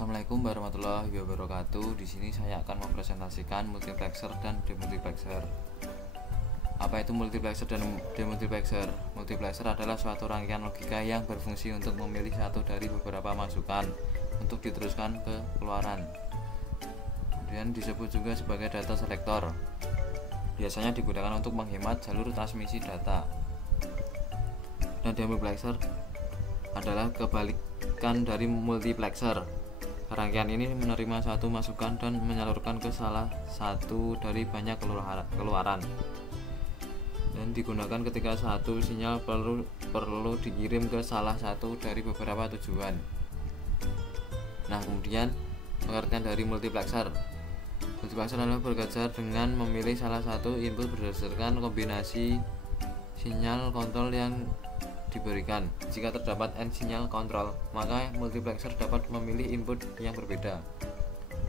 Assalamualaikum warahmatullahi wabarakatuh. Di sini saya akan mempresentasikan multiplexer dan demultiplexer. Apa itu multiplexer dan demultiplexer? Multiplexer adalah suatu rangkaian logika yang berfungsi untuk memilih satu dari beberapa masukan untuk diteruskan ke keluaran. Kemudian disebut juga sebagai data selektor. Biasanya digunakan untuk menghemat jalur transmisi data. Dan demultiplexer adalah kebalikan dari multiplexer. Rangkaian ini menerima satu masukan dan menyalurkan ke salah satu dari banyak keluaran, dan digunakan ketika satu sinyal perlu dikirim ke salah satu dari beberapa tujuan. Nah, kemudian pengertian dari multiplexer. Multiplexer adalah bekerja dengan memilih salah satu input berdasarkan kombinasi sinyal kontrol yang diberikan. Jika terdapat n sinyal kontrol, maka multiplexer dapat memilih input yang berbeda.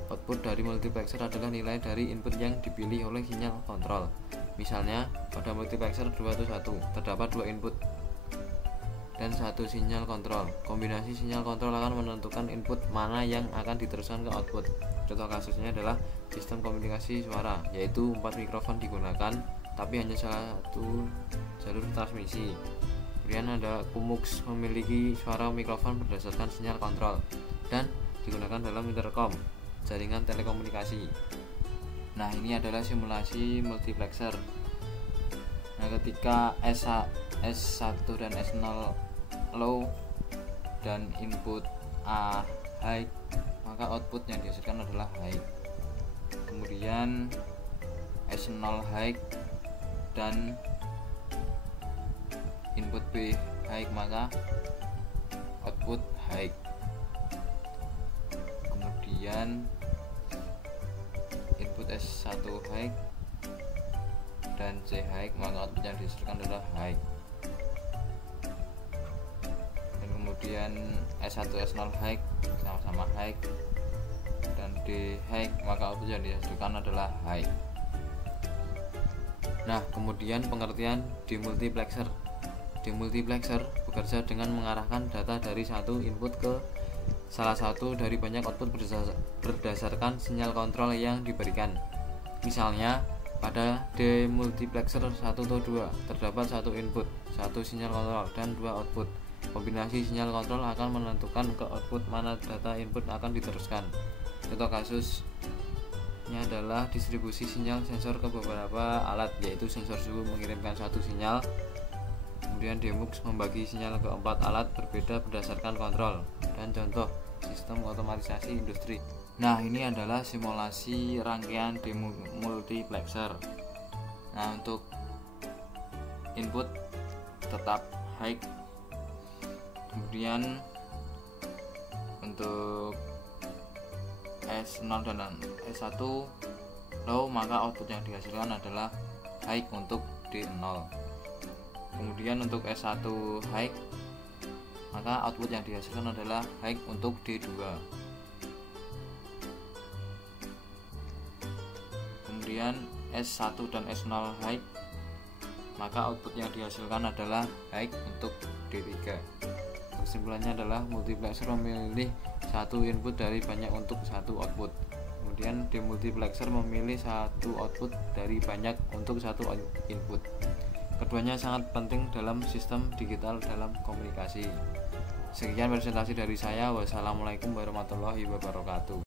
Output dari multiplexer adalah nilai dari input yang dipilih oleh sinyal kontrol. Misalnya, pada multiplexer 221 terdapat dua input dan satu sinyal kontrol. Kombinasi sinyal kontrol akan menentukan input mana yang akan diteruskan ke output. Contoh kasusnya adalah sistem komunikasi suara, yaitu 4 mikrofon digunakan, tapi hanya satu jalur transmisi. Kemudian ada Kumux, memiliki suara mikrofon berdasarkan sinyal kontrol dan digunakan dalam intercom, jaringan telekomunikasi. Nah, ini adalah simulasi multiplexer. Nah, ketika S1 dan S0 low dan input A high, maka output yang dihasilkan adalah high. Kemudian S0 high dan input B high, maka output high. Kemudian input S1 high dan C high, maka output yang dihasilkan adalah high. Dan kemudian S1 S0 high sama-sama high dan D high, maka output yang dihasilkan adalah high. Nah, kemudian pengertian demultiplexer. Demultiplexer bekerja dengan mengarahkan data dari satu input ke salah satu dari banyak output berdasarkan sinyal kontrol yang diberikan. Misalnya, pada demultiplexer 1 atau 2 terdapat satu input, satu sinyal kontrol, dan dua output. Kombinasi sinyal kontrol akan menentukan ke output mana data input akan diteruskan. Contoh kasusnya adalah distribusi sinyal sensor ke beberapa alat, yaitu sensor suhu mengirimkan satu sinyal. Kemudian Demux membagi sinyal ke 4 alat berbeda berdasarkan kontrol, dan contoh sistem otomatisasi industri. Nah, ini adalah simulasi rangkaian demultiplexer. Nah, untuk input tetap high. Kemudian untuk S0 dan S1 low, maka output yang dihasilkan adalah high untuk D0. Kemudian untuk S1 high, maka output yang dihasilkan adalah high untuk D2. Kemudian S1 dan S0 high, maka output yang dihasilkan adalah high untuk D3. Kesimpulannya adalah multiplexer memilih satu input dari banyak untuk satu output. Kemudian demultiplexer memilih satu output dari banyak untuk satu input. Keduanya sangat penting dalam sistem digital dalam komunikasi. Sekian presentasi dari saya. Wassalamualaikum warahmatullahi wabarakatuh.